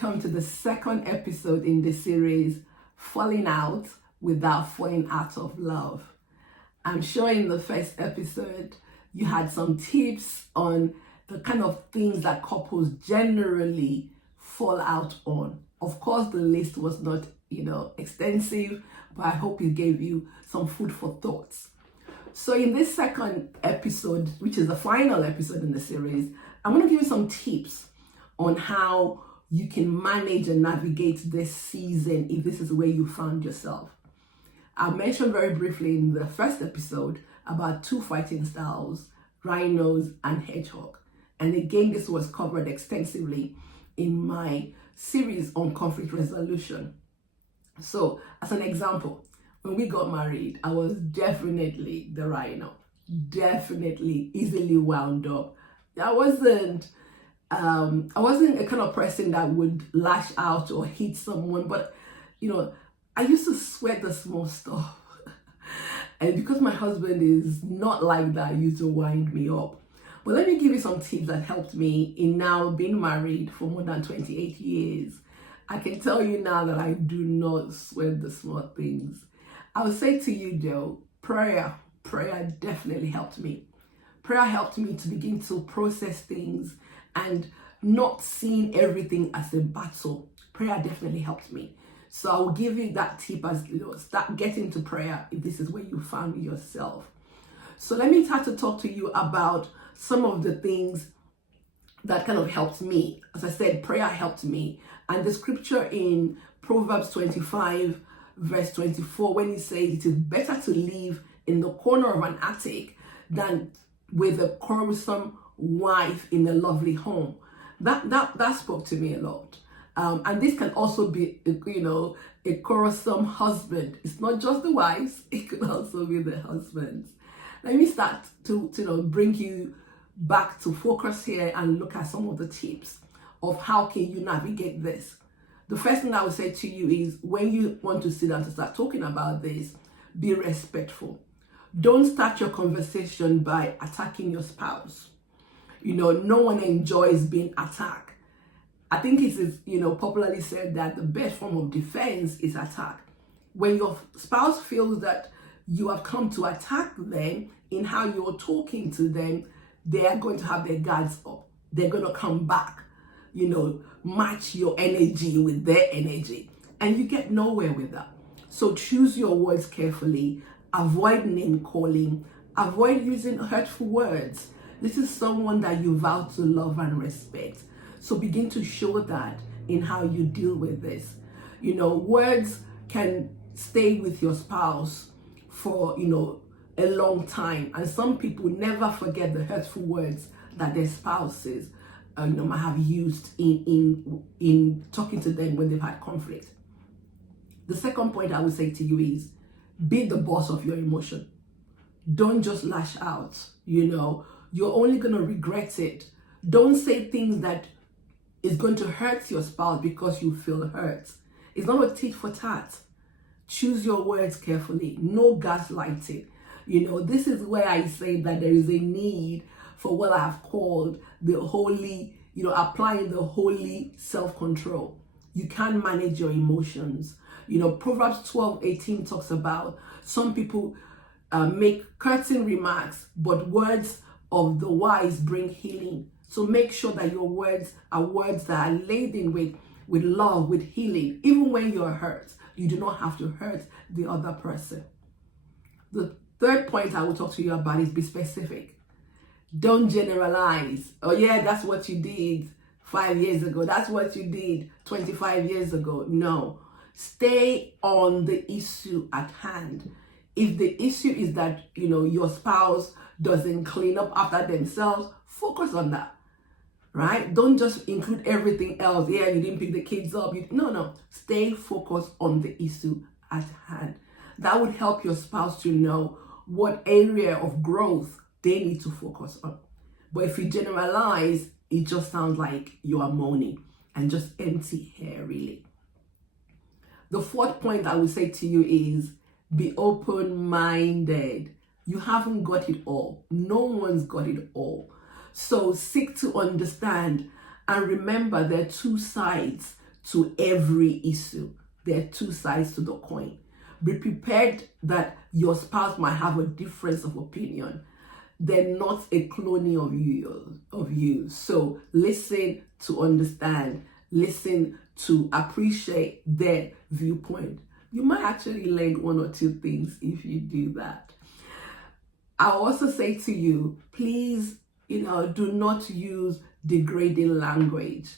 welcome to the second episode in the series, Falling Out Without Falling Out of Love. I'm sure in the first episode, you had some tips on the kind of things that couples generally fall out on. Of course, the list was not, extensive, but I hope it gave you some food for thoughts. So in this second episode, which is the final episode in the series, I'm going to give you some tips on how you can manage and navigate this season if this is where you found yourself. I mentioned very briefly in the first episode about two fighting styles, rhinos and hedgehog. And again, this was covered extensively in my series on conflict resolution. So as an example, when we got married, I was definitely the rhino, definitely easily wound up. I wasn't a kind of person that would lash out or hit someone, but I used to sweat the small stuff. And because my husband is not like that, he used to wind me up. But let me give you some tips that helped me in now being married for more than 28 years. I can tell you now that I do not sweat the small things. I would say to you though, prayer definitely helped me. Prayer helped me to begin to process things and not seeing everything as a battle. Prayer definitely helped me. So I will give you that tip as start getting to prayer if this is where you found yourself. So let me start to talk to you about some of the things that kind of helped me. As I said, prayer helped me. And the scripture in Proverbs 25 verse 24, when it says it is better to live in the corner of an attic than with a quarrelsome wife in a lovely home. That spoke to me a lot. And this can also be, a quarrelsome husband. It's not just the wives, it could also be the husbands. Let me start to bring you back to focus here and look at some of the tips of how can you navigate this. The first thing I would say to you is when you want to sit down to start talking about this, be respectful. Don't start your conversation by attacking your spouse. No one enjoys being attacked. I think it is, popularly said that the best form of defense is attack. When your spouse feels that you have come to attack them in how you're talking to them, they are going to have their guards up. They're going to come back, match your energy with their energy. And you get nowhere with that. So choose your words carefully. Avoid name calling. Avoid using hurtful words. This is someone that you vow to love and respect. So begin to show that in how you deal with this. Words can stay with your spouse for, a long time. And some people never forget the hurtful words that their spouses, might have used in talking to them when they've had conflict. The second point I would say to you is be the boss of your emotion. Don't just lash out. You're only going to regret it. Don't say things that is going to hurt your spouse because you feel hurt. It's not a tit for tat. Choose your words carefully. No gaslighting. This is where I say that there is a need for what I have called the holy, applying the holy self-control. You can manage your emotions. Proverbs 12:18 talks about some people make cutting remarks, but words of the wise bring healing. So make sure that your words are words that are laden with love, with healing. Even when you're hurt, you do not have to hurt the other person. The third point I will talk to you about is be specific. Don't generalize. Oh yeah, that's what you did 5 years ago. That's what you did 25 years ago. No. Stay on the issue at hand. If the issue is that, your spouse doesn't clean up after themselves, focus on that. Right? Don't just include everything else. Yeah, you didn't pick the kids up. No. Stay focused on the issue at hand. That would help your spouse to know what area of growth they need to focus on. But if you generalize, it just sounds like you are moaning and just empty hair, really. The fourth point I would say to you is be open-minded. You haven't got it all. No one's got it all. So seek to understand and remember there are two sides to every issue. There are two sides to the coin. Be prepared that your spouse might have a difference of opinion. They're not a clone of you. So listen to understand. Listen to appreciate their viewpoint. You might actually learn one or two things if you do that. I'll also say to you, please, do not use degrading language.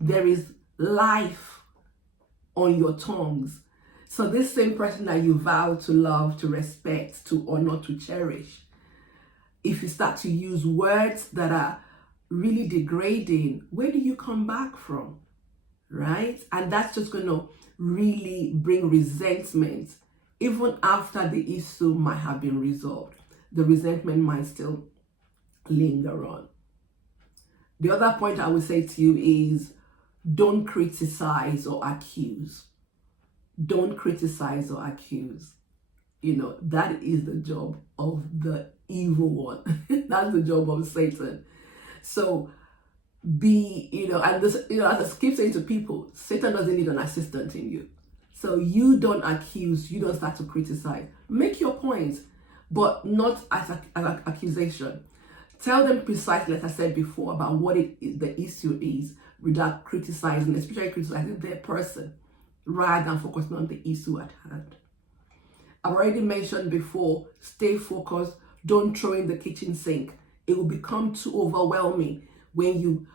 There is life on your tongues. So this same person that you vow to love, to respect, to honor, to cherish, if you start to use words that are really degrading, where do you come back from? Right? And that's just going to really bring resentment. Even after the issue might have been resolved, the resentment might still linger on. The other point I would say to you is, don't criticize or accuse. Don't criticize or accuse. That is the job of the evil one. That's the job of Satan. So and this, as I keep saying to people, Satan doesn't need an assistant in you. So you don't accuse, you don't start to criticize. Make your points, but not as an accusation. Tell them precisely, like I said before, about what the issue is, without criticizing, especially criticizing their person, rather than focusing on the issue at hand. I've already mentioned before, stay focused. Don't throw in the kitchen sink. It will become too overwhelming when you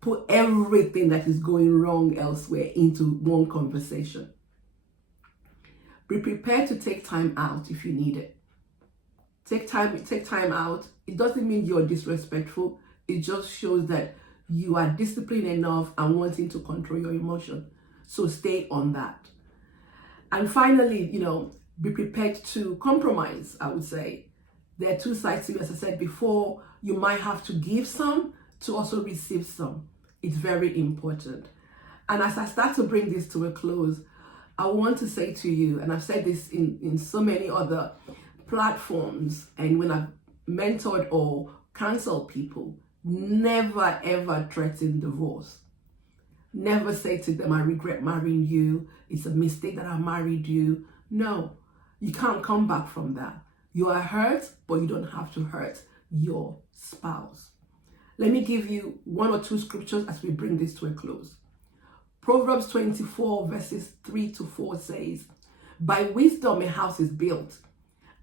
put everything that is going wrong elsewhere into one conversation. Be prepared to take time out if you need it. Take time out. It doesn't mean you're disrespectful. It just shows that you are disciplined enough and wanting to control your emotion. So stay on that. And finally, be prepared to compromise, I would say. There are two sides to it. As I said before, you might have to give some to also receive some. It's very important. And as I start to bring this to a close, I want to say to you, and I've said this in so many other platforms, and when I've mentored or counseled people, never ever threaten divorce. Never say to them, I regret marrying you. It's a mistake that I married you. No, you can't come back from that. You are hurt, but you don't have to hurt your spouse. Let me give you one or two scriptures as we bring this to a close. Proverbs 24 verses 3-4 says, by wisdom a house is built,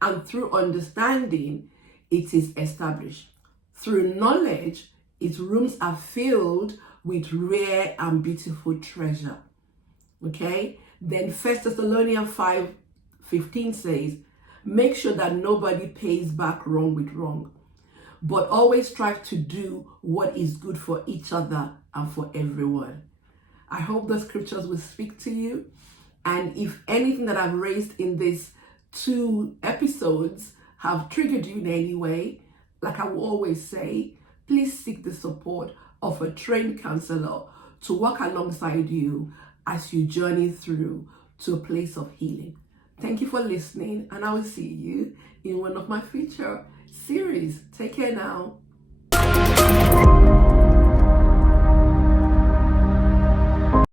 and through understanding it is established. Through knowledge, its rooms are filled with rare and beautiful treasure. Okay? Then 1 Thessalonians 5:15 says, make sure that nobody pays back wrong with wrong, but always strive to do what is good for each other and for everyone. I hope the scriptures will speak to you. And if anything that I've raised in these 2 episodes have triggered you in any way, like I will always say, please seek the support of a trained counselor to work alongside you as you journey through to a place of healing. Thank you for listening, and I will see you in one of my future series. Take care now.